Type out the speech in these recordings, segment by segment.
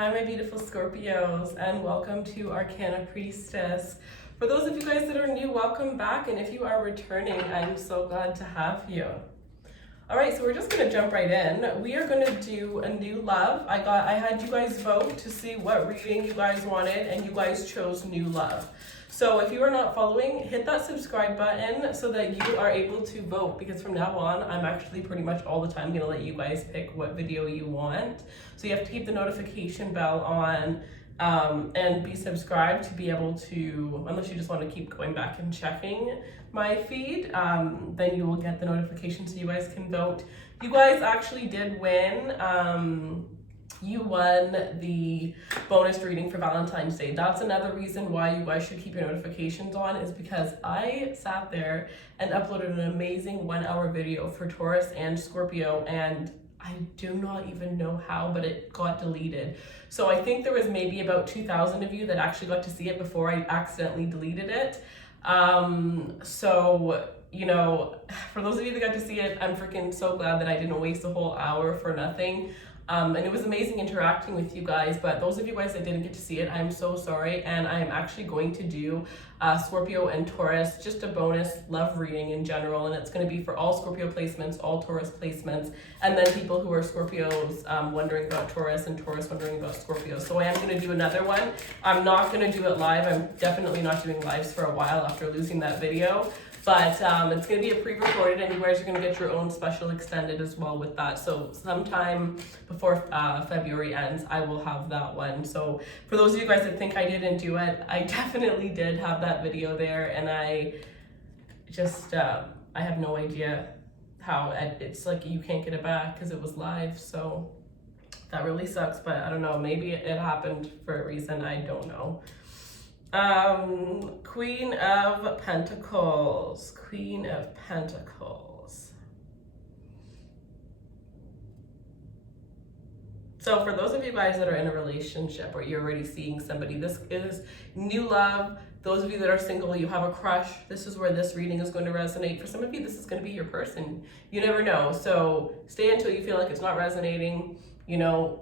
Hi my beautiful Scorpios, and welcome to Arcana Priestess. For those of you guys that are new, welcome back, and if you are returning, I'm so glad to have you. Alright, so we're just going to jump right in. We are going to do a new love. I had you guys vote to see what reading you guys wanted, and you guys chose new love. So if you are not following, hit that subscribe button so that you are able to vote, because from now on, I'm actually pretty much all the time going to let you guys pick what video you want. So you have to keep the notification bell on and be subscribed to be able to, unless you just want to keep going back and checking my feed, then you will get the notification so you guys can vote. You guys actually did win. You won the bonus reading for Valentine's Day. That's another reason why you guys should keep your notifications on, is because I sat there and uploaded an amazing 1-hour video for Taurus and Scorpio, and I do not even know how, but it got deleted. So I think there was maybe about 2,000 of you that actually got to see it before I accidentally deleted it. So, you know, for those of you that got to see it, I'm freaking so glad that I didn't waste a whole hour for nothing. And it was amazing interacting with you guys, but those of you guys that didn't get to see it, I'm so sorry. And I'm actually going to do Scorpio and Taurus, just a bonus love reading in general. And it's going to be for all Scorpio placements, all Taurus placements, and then people who are Scorpios wondering about Taurus, and Taurus wondering about Scorpio. So I am going to do another one. I'm not going to do it live. I'm definitely not doing lives for a while after losing that video. But it's going to be a pre-recorded, and you guys are going to get your own special extended as well with that. So sometime before February ends, I will have that one. So for those of you guys that think I didn't do it, I definitely did have that video there, and I just, I have no idea how it's like you can't get it back because it was live. So that really sucks, but I don't know, maybe it happened for a reason, I don't know. Queen of Pentacles. Queen of Pentacles. So for those of you guys that are in a relationship or you're already seeing somebody, this is new love. Those of you that are single, you have a crush, this is where this reading is going to resonate. For some of you, this is going to be your person. You never know. So stay until you feel like it's not resonating. You know,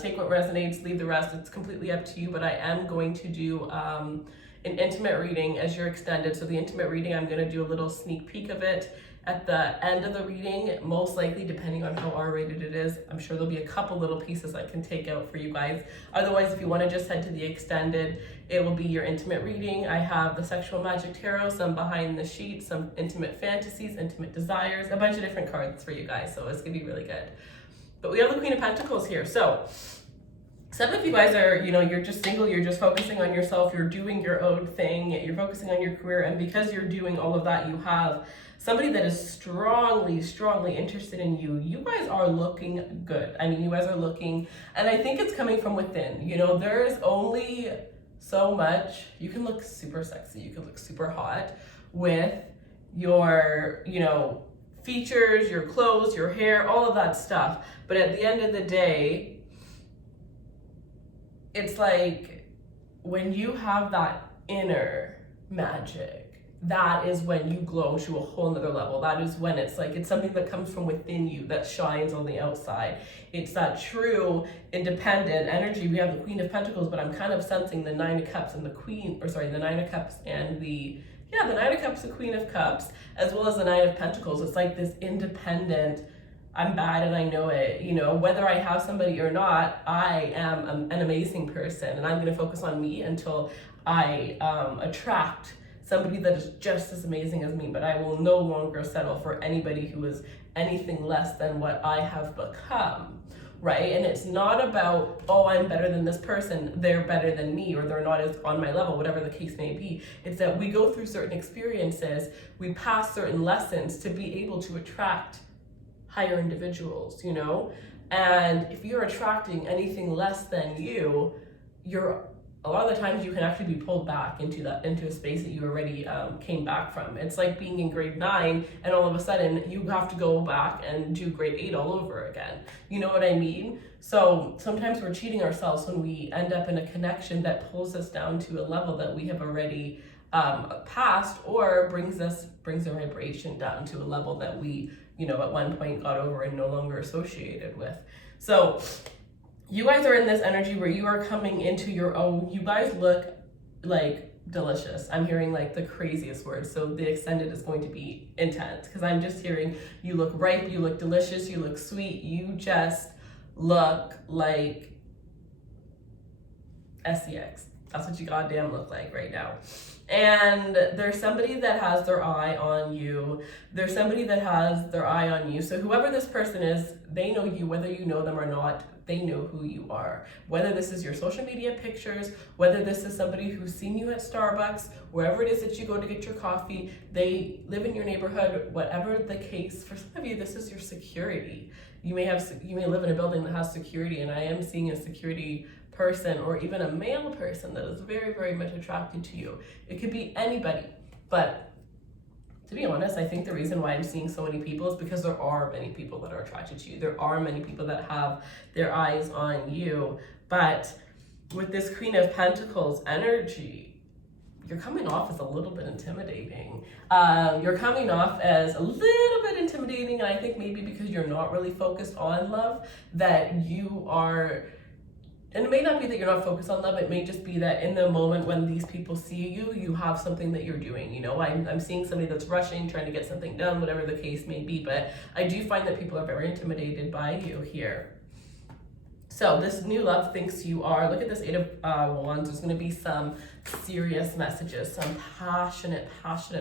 take what resonates, leave the rest. It's completely up to you, but I am going to do an intimate reading as your extended. So the intimate reading, I'm going to do a little sneak peek of it at the end of the reading, most likely, depending on how R-rated it is. I'm sure there'll be a couple little pieces I can take out for you guys. Otherwise, if you want to just head to the extended, it will be your intimate reading. I have the Sexual Magic Tarot, some Behind the Sheets, some Intimate Fantasies, Intimate Desires, a bunch of different cards for you guys. So it's going to be really good. But we have the Queen of Pentacles here. So some of you guys are, you know, you're just single, you're just focusing on yourself, you're doing your own thing, you're focusing on your career, and because you're doing all of that, you have somebody that is strongly, strongly interested in you. You guys are looking good. I mean, you guys are looking, and I think it's coming from within. You know, there is only so much. You can look super sexy, you can look super hot with your, you know, features, your clothes, your hair, all of that stuff. But at the end of the day, it's like when you have that inner magic, that is when you glow to a whole nother level. That is when it's like, it's something that comes from within you that shines on the outside. It's that true independent energy. We have the Queen of Pentacles, but I'm kind of sensing the Nine of Cups and the Nine of Cups and the Nine of Cups, the Queen of Cups, as well as the Nine of Pentacles. It's like this independent, I'm bad and I know it, you know, whether I have somebody or not, I am an amazing person, and I'm going to focus on me until I attract somebody that is just as amazing as me. But I will no longer settle for anybody who is anything less than what I have become. Right? And it's not about, oh, I'm better than this person, they're better than me, or they're not as on my level, whatever the case may be. It's that we go through certain experiences, we pass certain lessons to be able to attract higher individuals, you know? And if you're attracting anything less than you, a lot of the times you can actually be pulled back into a space that you already came back from. It's like being in grade 9 and all of a sudden you have to go back and do grade 8 all over again. You know what I mean? So sometimes we're cheating ourselves when we end up in a connection that pulls us down to a level that we have already passed, or brings the vibration down to a level that we, you know, at one point got over and no longer associated with. So you guys are in this energy where you are coming into your own. You guys look like delicious. I'm hearing like the craziest words. So the extended is going to be intense because I'm just hearing you look ripe, you look delicious, you look sweet. You just look like SCX. That's what you goddamn look like right now. And there's somebody that has their eye on you. There's somebody that has their eye on you. So whoever this person is, they know you, whether you know them or not. They know who you are. Whether this is your social media pictures, whether this is somebody who's seen you at Starbucks, wherever it is that you go to get your coffee, they live in your neighborhood, whatever the case. For some of you, this is your security. You may live in a building that has security, and I am seeing a security person or even a male person that is very, very much attracted to you. It could be anybody, but to be honest, I think the reason why I'm seeing so many people is because there are many people that are attracted to you. There are many people that have their eyes on you. But with this Queen of Pentacles energy, you're coming off as a little bit intimidating. You're coming off as a little bit intimidating, and I think maybe because you're not really focused on love, that you are. And it may not be that you're not focused on love, it may just be that in the moment when these people see you, you have something that you're doing. You know, I'm seeing somebody that's rushing, trying to get something done, whatever the case may be, but I do find that people are very intimidated by you here. So this new love thinks you are, look at this Eight of Wands, there's going to be some serious messages, some passionate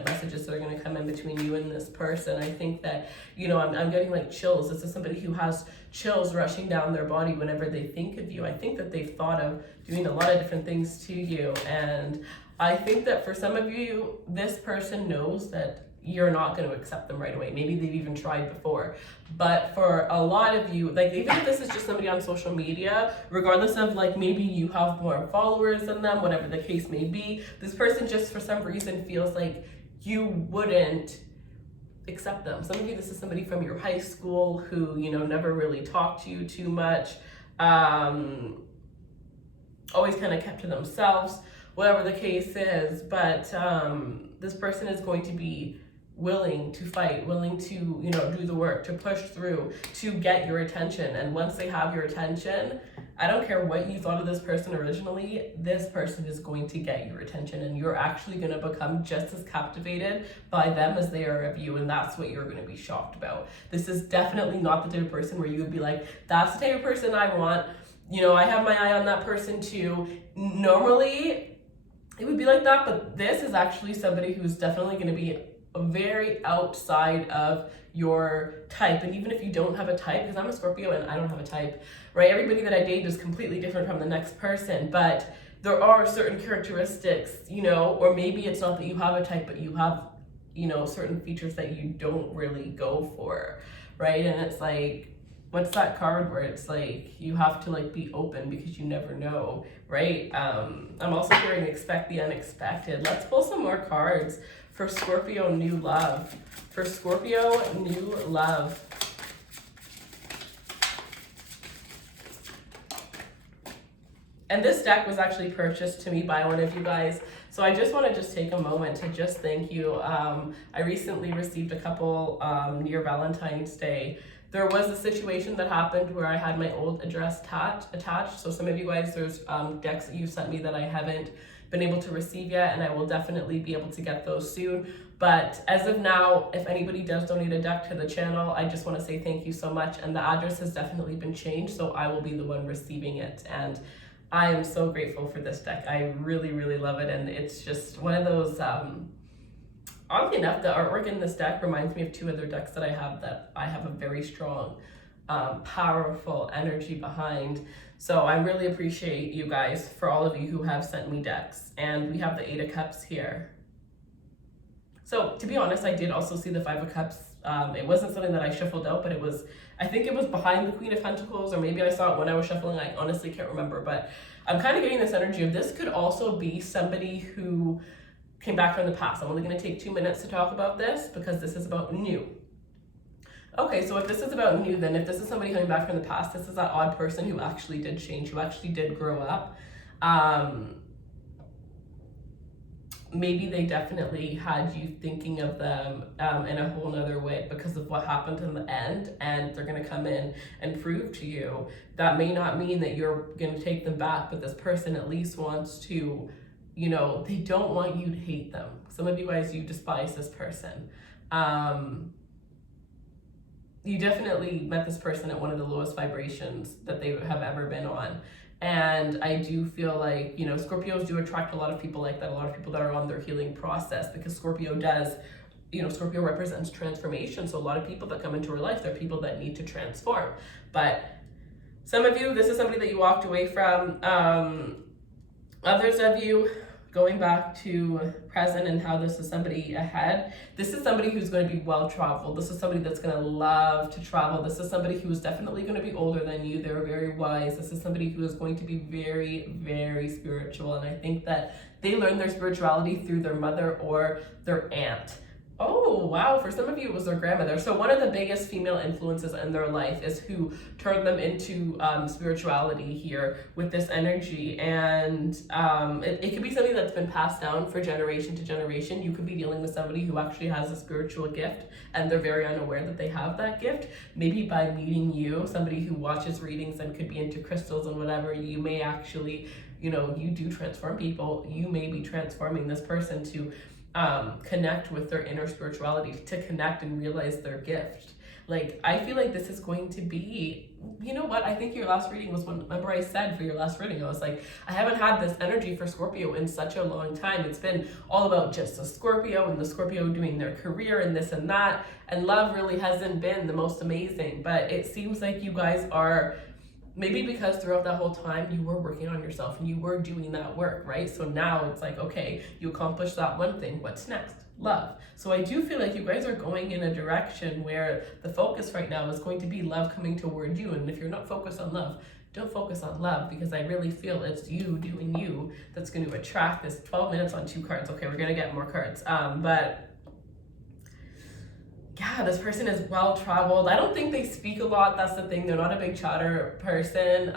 messages that are going to come in between you and this person. I think that, you know, I'm getting like chills. This is somebody who has chills rushing down their body whenever they think of you. I think that they've thought of doing a lot of different things to you. And I think that for some of you, this person knows that you're not going to accept them right away. Maybe they've even tried before. But for a lot of you, like even if this is just somebody on social media, regardless of like maybe you have more followers than them, whatever the case may be, this person just for some reason feels like you wouldn't accept them. Some of you, this is somebody from your high school who, you know, never really talked to you too much, always kind of kept to themselves, whatever the case is. But this person is going to be willing to fight, willing to, you know, do the work, to push through, to get your attention. And once they have your attention, I don't care what you thought of this person originally, this person is going to get your attention, and you're actually going to become just as captivated by them as they are of you, and that's what you're going to be shocked about. This is definitely not the type of person where you would be like, that's the type of person I want. You know, I have my eye on that person too. Normally, it would be like that, but this is actually somebody who's definitely going to be very outside of your type. And even if you don't have a type, because I'm a Scorpio and I don't have a type, right? Everybody that I date is completely different from the next person, but there are certain characteristics, you know, or maybe it's not that you have a type, but you have, you know, certain features that you don't really go for, right? And it's like, what's that card where it's like you have to like be open because you never know, right? I'm also hearing expect the unexpected. Let's pull some more cards for Scorpio new love. For Scorpio new love. And this deck was actually purchased to me by one of you guys. So I just want to just take a moment to just thank you. I recently received a couple near Valentine's Day. There was a situation that happened where I had my old address attached. So some of you guys, there's decks that you sent me that I haven't been able to receive yet, and I will definitely be able to get those soon. But as of now, if anybody does donate a deck to the channel, I just want to say thank you so much. And the address has definitely been changed, so I will be the one receiving it. And I am so grateful for this deck. I really, really love it. And it's just one of those, oddly enough, the artwork in this deck reminds me of two other decks that I have a very strong, powerful energy behind. So I really appreciate you guys, for all of you who have sent me decks. And we have the Eight of Cups here. So to be honest, I did also see the Five of Cups. It wasn't something that I shuffled out, but I think it was behind the Queen of Pentacles, or maybe I saw it when I was shuffling. I honestly can't remember, but I'm kind of getting this energy of this could also be somebody who came back from the past. I'm only going to take 2 minutes to talk about this because this is about new. Okay, so if this is about new, then if this is somebody coming back from the past, this is that odd person who actually did change, who actually did grow up. maybe they definitely had you thinking of them in a whole nother way because of what happened in the end, and they're going to come in and prove to you. That may not mean that you're going to take them back, but this person at least wants to, you know, they don't want you to hate them. Some of you guys, you despise this person. You definitely met this person at one of the lowest vibrations that they have ever been on. And I do feel like, you know, Scorpios do attract a lot of people like that, a lot of people that are on their healing process, because Scorpio does, you know, Scorpio represents transformation. So a lot of people that come into our life, they're people that need to transform. But some of you, this is somebody that you walked away from. Others of you, going back to present and how this is somebody ahead, this is somebody who's going to be well traveled. This is somebody that's going to love to travel. This is somebody who is definitely going to be older than you. They're very wise. This is somebody who is going to be very, very spiritual. And I think that they learn their spirituality through their mother or their aunt. Oh, wow. For some of you, it was their grandmother. So one of the biggest female influences in their life is who turned them into spirituality here with this energy. And it could be something that's been passed down for generation to generation. You could be dealing with somebody who actually has a spiritual gift and they're very unaware that they have that gift. Maybe by meeting you, somebody who watches readings and could be into crystals and whatever, you may actually, you know, you do transform people. You may be transforming this person to connect with their inner spirituality, to connect and realize their gift. Like, I feel like this is going to be, you know what, I think your last reading was when, remember I said for your last reading, I was like, I haven't had this energy for Scorpio in such a long time. It's been all about just the Scorpio and the Scorpio doing their career and this and that, and love really hasn't been the most amazing. But it seems like you guys are, maybe because throughout that whole time you were working on yourself and you were doing that work, right? So now it's like, okay, you accomplished that one thing. What's next? Love. So I do feel like you guys are going in a direction where the focus right now is going to be love coming toward you. And if you're not focused on love, don't focus on love, because I really feel it's you doing you that's going to attract this. 12 minutes on 2 cards. Okay, we're going to get more cards. But yeah, this person is well-traveled. I don't think they speak a lot. That's the thing. They're not a big chatter person.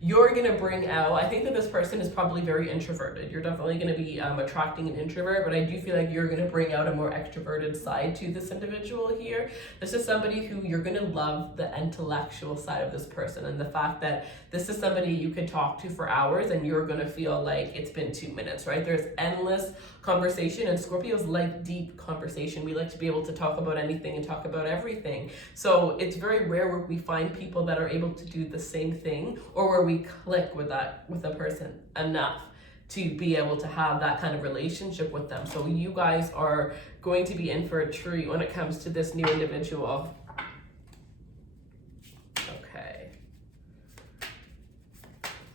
You're going to bring out, I think that this person is probably very introverted. You're definitely going to be attracting an introvert, but I do feel like you're going to bring out a more extroverted side to this individual here. This is somebody who you're going to love the intellectual side of this person, and the fact that this is somebody you could talk to for hours and you're going to feel like it's been 2 minutes, right? There's endless conversation, and Scorpios like deep conversation. We like to be able to talk about anything and talk about everything. So it's very rare where we find people that are able to do the same thing, or where we click with a person enough to be able to have that kind of relationship with them. So you guys are going to be in for a treat when it comes to this new individual. Okay.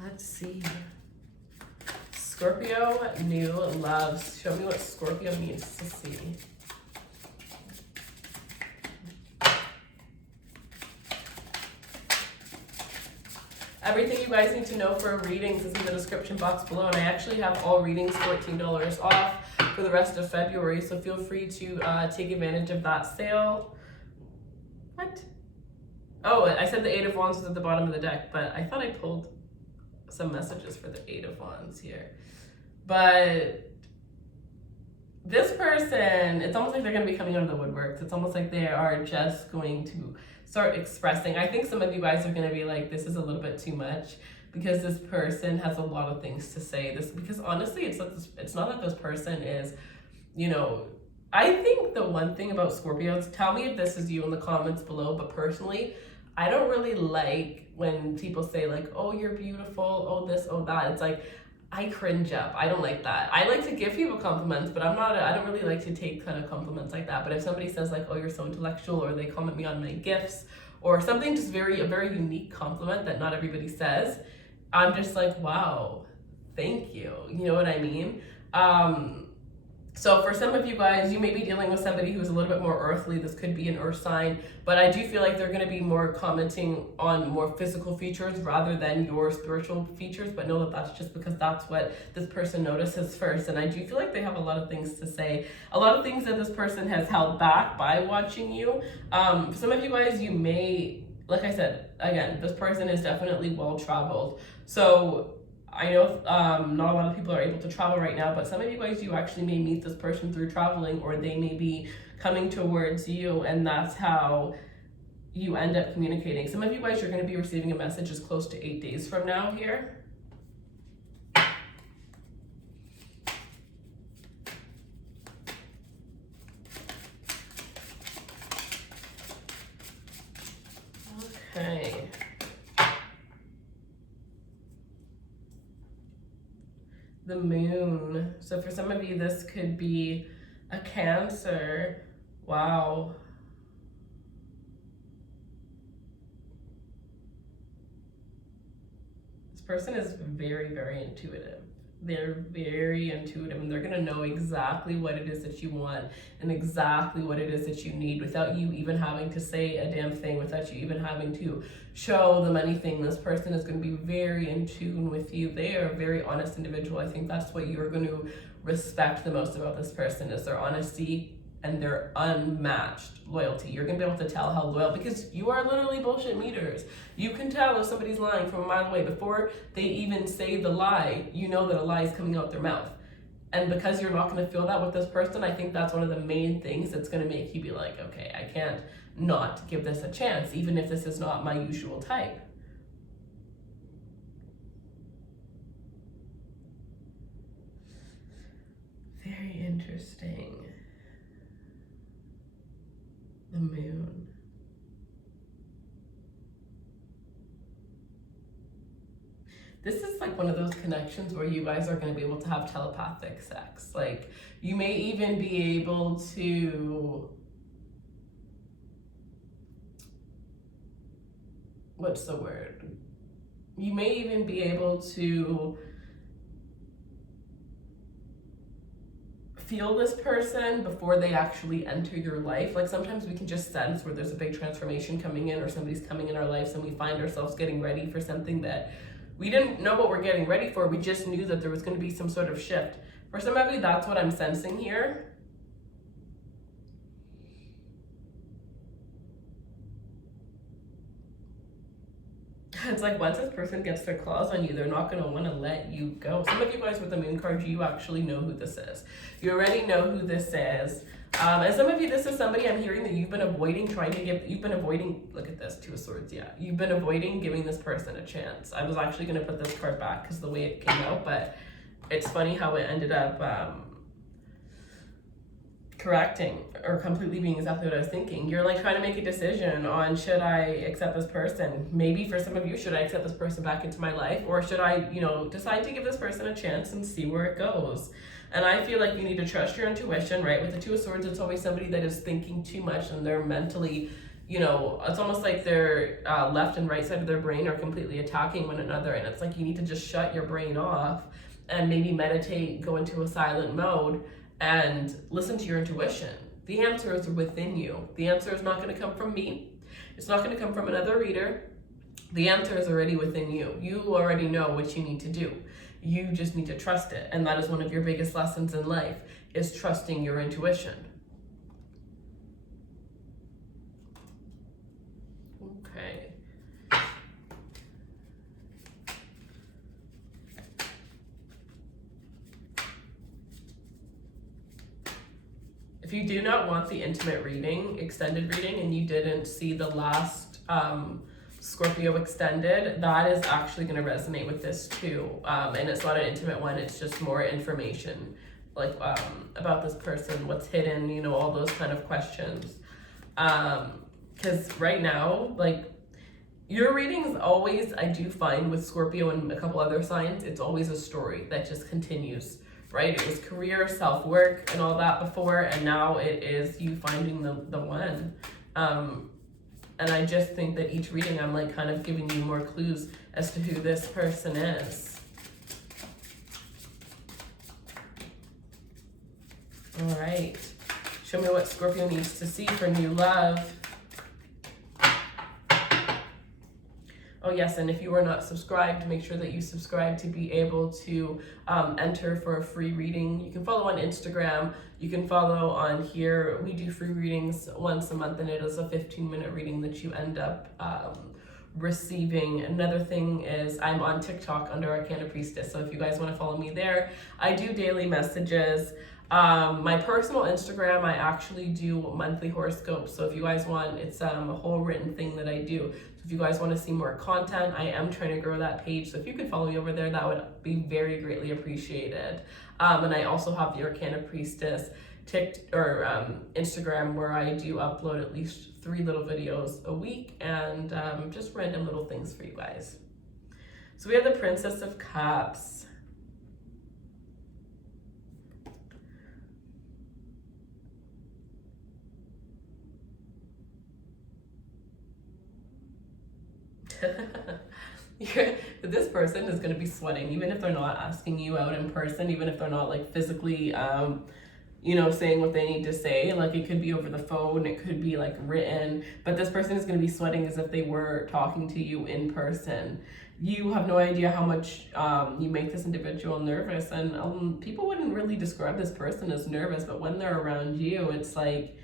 Let's see. Scorpio, new loves. Show me what Scorpio needs to see. Everything you guys need to know for readings is in the description box below, and I actually have all readings $14 off for the rest of February, so feel free to take advantage of that sale. What? Oh, I said the 8 of Wands was at the bottom of the deck, but I thought I pulled some messages for the 8 of Wands here. But this person, it's almost like they're going to be coming out of the woodworks. It's almost like they are just going to start expressing. I think some of you guys are going to be like, this is a little bit too much, because this person has a lot of things to say. Because honestly, it's not that this person is, you know, I think the one thing about Scorpios, tell me if this is you in the comments below, but personally, I don't really like when people say like, oh, you're beautiful, oh this, oh that. It's like, I cringe up. I don't like that. I like to give people compliments, but I don't really like to take kind of compliments like that. But if somebody says like, oh, you're so intellectual, or they comment me on my gifts, or something just a very unique compliment that not everybody says, I'm just like, wow, thank you. You know what I mean? So for some of you guys, you may be dealing with somebody who's a little bit more earthly. This could be an earth sign, but I do feel like they're going to be more commenting on more physical features rather than your spiritual features. But know that that's just because that's what this person notices first. And I do feel like they have a lot of things to say, a lot of things that this person has held back by watching you. Some of you guys, you may, like I said, again, this person is definitely well-traveled. So I know not a lot of people are able to travel right now, but some of you guys, you actually may meet this person through traveling, or they may be coming towards you, and that's how you end up communicating. Some of you guys, you're going to be receiving a message as close to 8 days from now here. Okay. The moon. So for some of you, this could be a Cancer. Wow. This person is very, very intuitive. They're very intuitive, and they're going to know exactly what it is that you want and exactly what it is that you need without you even having to say a damn thing, without you even having to show them anything. This person is going to be very in tune with you. They are a very honest individual. I think that's what you're going to respect the most about this person, is their honesty and their unmatched loyalty. You're gonna be able to tell how loyal, because you are literally bullshit meters. You can tell if somebody's lying from a mile away. Before they even say the lie, you know that a lie is coming out their mouth. And because you're not gonna feel that with this person, I think that's one of the main things that's gonna make you be like, okay, I can't not give this a chance, even if this is not my usual type. Very interesting. The moon. This is like one of those connections where you guys are going to be able to have telepathic sex. Like, you may even be able to, what's the word? You may even be able to feel this person before they actually enter your life. Like, sometimes we can just sense where there's a big transformation coming in, or somebody's coming in our lives, and we find ourselves getting ready for something that we didn't know what we're getting ready for. We just knew that there was going to be some sort of shift. For some of you, that's what I'm sensing here. It's like, once this person gets their claws on you, they're not going to want to let you go. Some of you guys with the moon card, you actually know who this is. You already know who this is. And some of you, this is somebody I'm hearing that you've been avoiding look at this, Two of Swords, yeah. You've been avoiding giving this person a chance. I was actually going to put this card back because the way it came out, but it's funny how it ended up correcting or completely being exactly what I was thinking. You're like trying to make a decision on, should I accept this person? Maybe for some of you, should I accept this person back into my life, or should I, decide to give this person a chance and see where it goes? And I feel like you need to trust your intuition, right? With the Two of Swords, it's always somebody that is thinking too much, and they're mentally, it's almost like their left and right side of their brain are completely attacking one another. And it's like, you need to just shut your brain off and maybe meditate, go into a silent mode, and listen to your intuition. The answers are within you. The answer is not going to come from me. It's not going to come from another reader. The answer is already within you. You already know what you need to do. You just need to trust it. And that is one of your biggest lessons in life, is trusting your intuition. Okay. If you do not want the intimate reading, extended reading, and you didn't see the last Scorpio extended, that is actually going to resonate with this too. And it's not an intimate one, it's just more information, like about this person, what's hidden, all those kind of questions. Because right now, like, your readings always, I do find with Scorpio and a couple other signs, it's always a story that just continues. Right? It was career, self-work, and all that before, and now it is you finding the one. And I just think that each reading, I'm like kind of giving you more clues as to who this person is. All right. Show me what Scorpio needs to see for new love. Oh yes, and if you are not subscribed, make sure that you subscribe to be able to enter for a free reading. You can follow on Instagram. You can follow on here. We do free readings once a month, and it is a 15-minute reading that you end up receiving. Another thing is I'm on TikTok under Arcana Priestess, so if you guys want to follow me there, I do daily messages. My personal Instagram, I actually do monthly horoscopes, so if you guys want, it's a whole written thing that I do. So if you guys want to see more content, I am trying to grow that page, so if you could follow me over there, that would be very greatly appreciated. And I also have the Arcana Priestess Instagram, where I do upload at least 3 little videos a week, and just random little things for you guys. So we have the Princess of Cups. This person is going to be sweating, even if they're not asking you out in person, even if they're not like physically saying what they need to say. Like, it could be over the phone, it could be like written, but this person is going to be sweating as if they were talking to you in person. You have no idea how much you make this individual nervous, and people wouldn't really describe this person as nervous, but when they're around you, it's like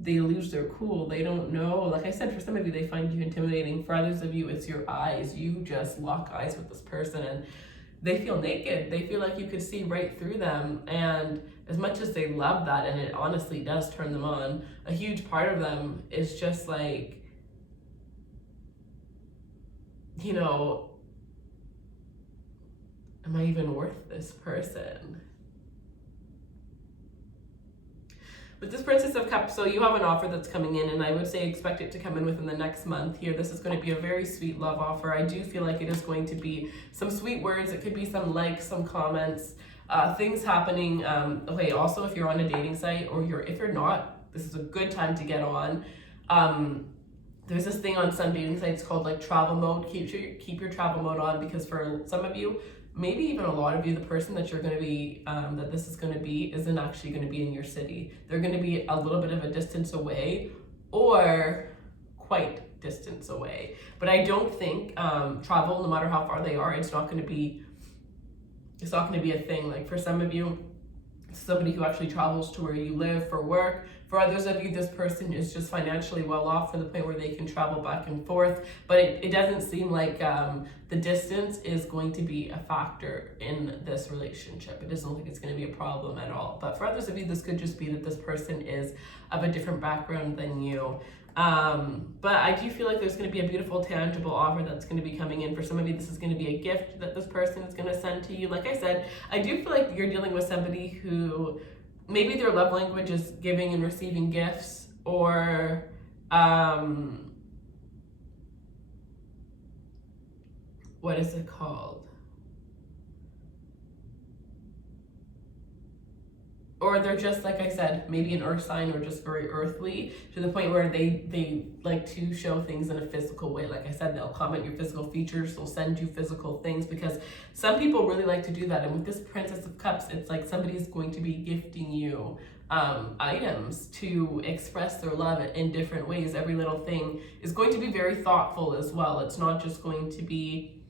they lose their cool. They don't know. Like I said, for some of you, they find you intimidating. For others of you, it's your eyes. You just lock eyes with this person and they feel naked. They feel like you could see right through them. And as much as they love that, and it honestly does turn them on, a huge part of them is just like, am I even worth this person? With this Princess of Cups, so you have an offer that's coming in, and I would say expect it to come in within the next month here. This is going to be a very sweet love offer. I do feel like it is going to be some sweet words. It could be some likes, some comments, things happening. Okay, also if you're on a dating site, or if you're not, this is a good time to get on. There's this thing on some dating sites called like travel mode. Keep your travel mode on, because for some of you, maybe even a lot of you, the person that you're going to be, that this is going to be, isn't actually going to be in your city. They're going to be a little bit of a distance away, or quite distance away. But I don't think travel, no matter how far they are, it's not going to be a thing. Like, for some of you, somebody who actually travels to where you live for work. For others of you, this person is just financially well off to the point where they can travel back and forth. But it doesn't seem like the distance is going to be a factor in this relationship. It doesn't look like it's going to be a problem at all. But for others of you, this could just be that this person is of a different background than you. But I do feel like there's going to be a beautiful, tangible offer that's going to be coming in. For some of you, this is going to be a gift that this person is going to send to you. Like I said, I do feel like you're dealing with somebody who maybe their love language is giving and receiving gifts, or what is it called? Or they're just, like I said, maybe an earth sign, or just very earthly, to the point where they like to show things in a physical way. Like I said, they'll comment your physical features, they'll send you physical things, because some people really like to do that. And with this Princess of Cups, it's like somebody's going to be gifting you items to express their love in different ways. Every little thing is going to be very thoughtful as well. It's not just going to be,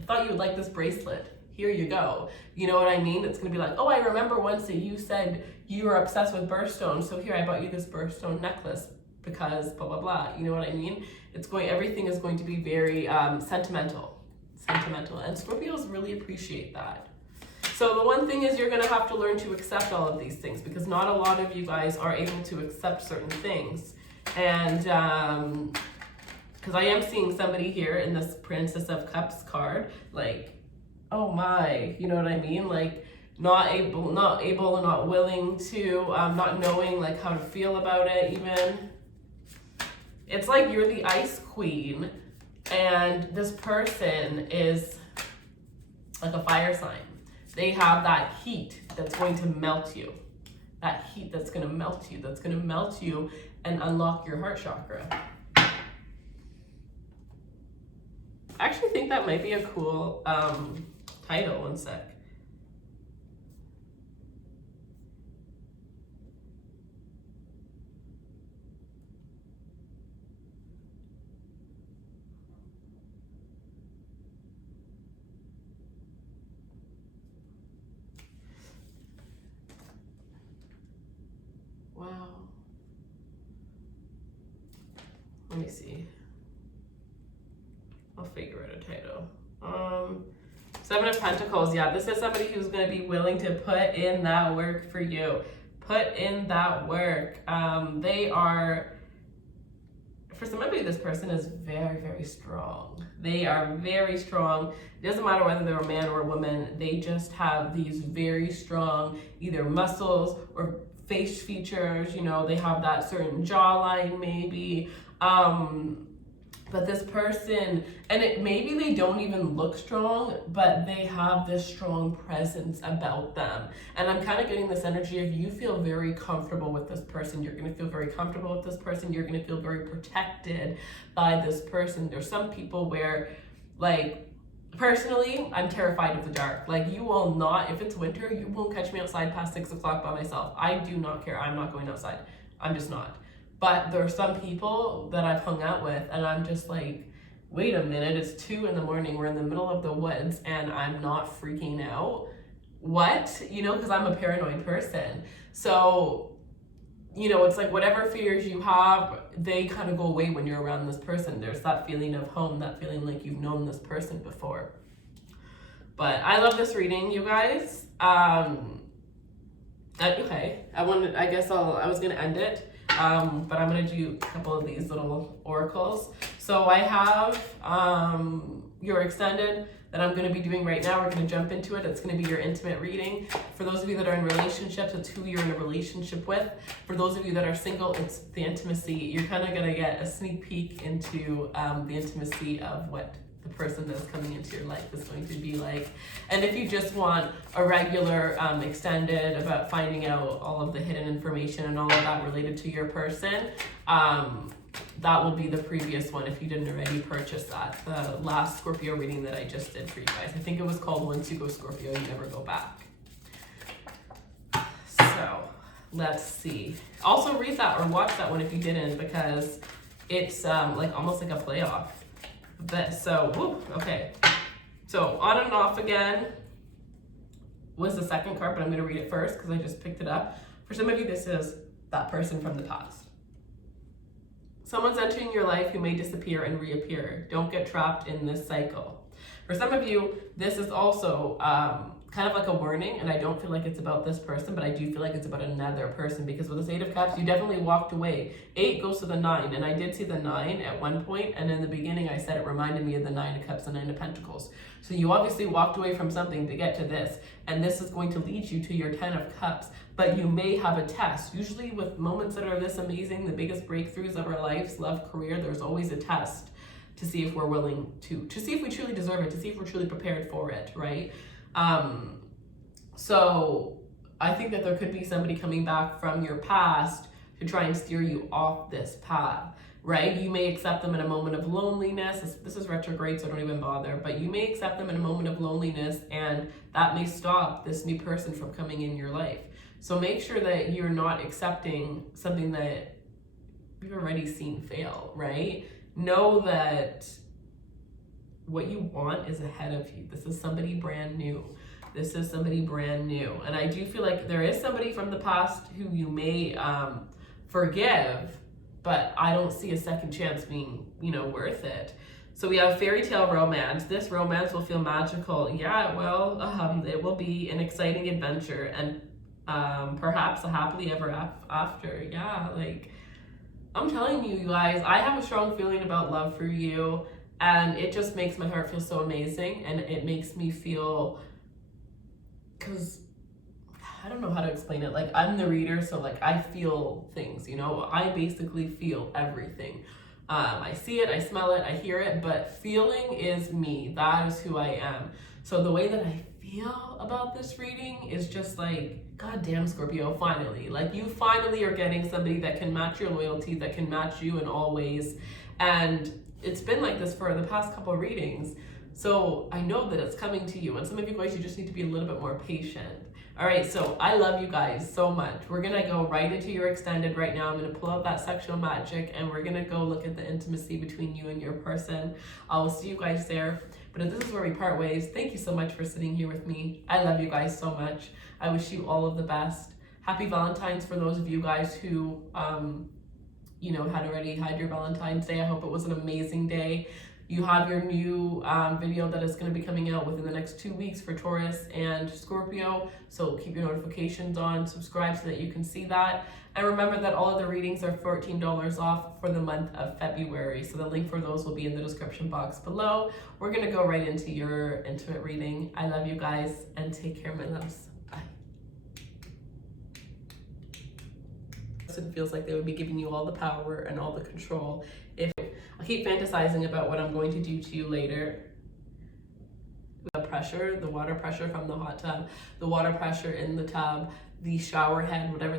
I thought you would like this bracelet, here you go. You know what I mean? It's gonna be like, oh, I remember once that you said you were obsessed with birthstones, so here, I bought you this birthstone necklace because blah, blah, blah. You know what I mean? Everything is going to be very sentimental. And Scorpios really appreciate that. So the one thing is, you're gonna have to learn to accept all of these things, because not a lot of you guys are able to accept certain things. And because I am seeing somebody here in this Princess of Cups card, like, oh my, you know what I mean? Like, not able, not willing to, not knowing like how to feel about it even. It's like you're the ice queen, and this person is like a fire sign. They have that heat that's going to melt you. That heat that's going to melt you, and unlock your heart chakra. I actually think that might be a cool title. One sec. Wow. Let me see. Seven of Pentacles. Yeah, this is somebody who's going to be willing to put in that work for you. Put in that work. They are, for some of you, this person is very, very strong. They are very strong. It doesn't matter whether they're a man or a woman. They just have these very strong either muscles or face features. You know, they have that certain jawline maybe. But this person, and it maybe they don't even look strong, but they have this strong presence about them. And I'm kind of getting this energy of you feel very comfortable with this person. You're going to feel very comfortable with this person. You're going to feel very protected by this person. There's some people where, like, personally, I'm terrified of the dark. Like, you will not, if it's winter, you won't catch me outside past 6 o'clock by myself. I do not care. I'm not going outside. I'm just not. But there are some people that I've hung out with and I'm just like, wait a minute, it's 2 a.m. We're in the middle of the woods and I'm not freaking out. What? You know, because I'm a paranoid person. So, you know, it's like whatever fears you have, they kind of go away when you're around this person. There's that feeling of home, that feeling like you've known this person before. But I love this reading, you guys. Okay, I was gonna end it. But I'm going to do a couple of these little oracles. So I have your extended that I'm going to be doing right now. We're going to jump into it. It's going to be your intimate reading. For those of you that are in relationships, it's who you're in a relationship with. For those of you that are single, it's the intimacy. You're kind of going to get a sneak peek into the intimacy of what the person that's coming into your life is going to be like. And if you just want a regular extended about finding out all of the hidden information and all of that related to your person, that will be the previous one if you didn't already purchase that. The last Scorpio reading that I just did for you guys. I think it was called Once You Go Scorpio, You Never Go Back. So let's see. Also read that or watch that one if you didn't, because it's like almost like a playoff. Okay. So on and off again was the second card, but I'm going to read it first because I just picked it up. For some of you, this is that person from the past. Someone's entering your life who may disappear and reappear. Don't get trapped in this cycle. For some of you, this is also kind of like a warning, and I don't feel like it's about this person, but I do feel like it's about another person, because with this 8 of Cups, you definitely walked away. 8 goes to the 9, and I did see the 9 at one point, and in the beginning I said it reminded me of the 9 of Cups and 9 of Pentacles. So you obviously walked away from something to get to this, and this is going to lead you to your 10 of Cups, but you may have a test. Usually with moments that are this amazing, the biggest breakthroughs of our lives, love, career, there's always a test to see if we're willing to see if we truly deserve it, to see if we're truly prepared for it, right? So I think that there could be somebody coming back from your past to try and steer you off this path, right? You may accept them in a moment of loneliness. This is retrograde, so don't even bother, but you may accept them in a moment of loneliness, and that may stop this new person from coming in your life. So make sure that you're not accepting something that you've already seen fail, right? Know that what you want is ahead of you. This is somebody brand new. This is somebody brand new. And I do feel like there is somebody from the past who you may forgive, but I don't see a second chance being, worth it. So we have fairy tale romance. This romance will feel magical. Yeah, it will. It will be an exciting adventure and perhaps a happily ever after. Yeah, like I'm telling you, you guys, I have a strong feeling about love for you, and it just makes my heart feel so amazing, and it makes me feel, because I don't know how to explain it. Like, I'm the reader, so like I feel things, I basically feel everything. I see it, I smell it, I hear it, but feeling is me. That is who I am. So the way that I feel about this reading is just like, God damn, Scorpio, finally. Like, you finally are getting somebody that can match your loyalty, that can match you in all ways. And it's been like this for the past couple of readings. So I know that it's coming to you. And some of you guys, you just need to be a little bit more patient. All right, so I love you guys so much. We're going to go right into your extended right now. I'm going to pull out that sexual magic, and we're going to go look at the intimacy between you and your person. I will see you guys there. But if this is where we part ways, thank you so much for sitting here with me. I love you guys so much. I wish you all of the best. Happy Valentine's for those of you guys who, had already had your Valentine's Day. I hope it was an amazing day. You have your new video that is going to be coming out within the next 2 weeks for Taurus and Scorpio. So keep your notifications on, subscribe so that you can see that. And remember that all of the readings are $14 off for the month of February. So the link for those will be in the description box below. We're going to go right into your intimate reading. I love you guys and take care, my loves. Bye. It feels like they would be giving you all the power and all the control. If I keep fantasizing about what I'm going to do to you later. The pressure, the water pressure from the hot tub, the water pressure in the tub, the shower head, whatever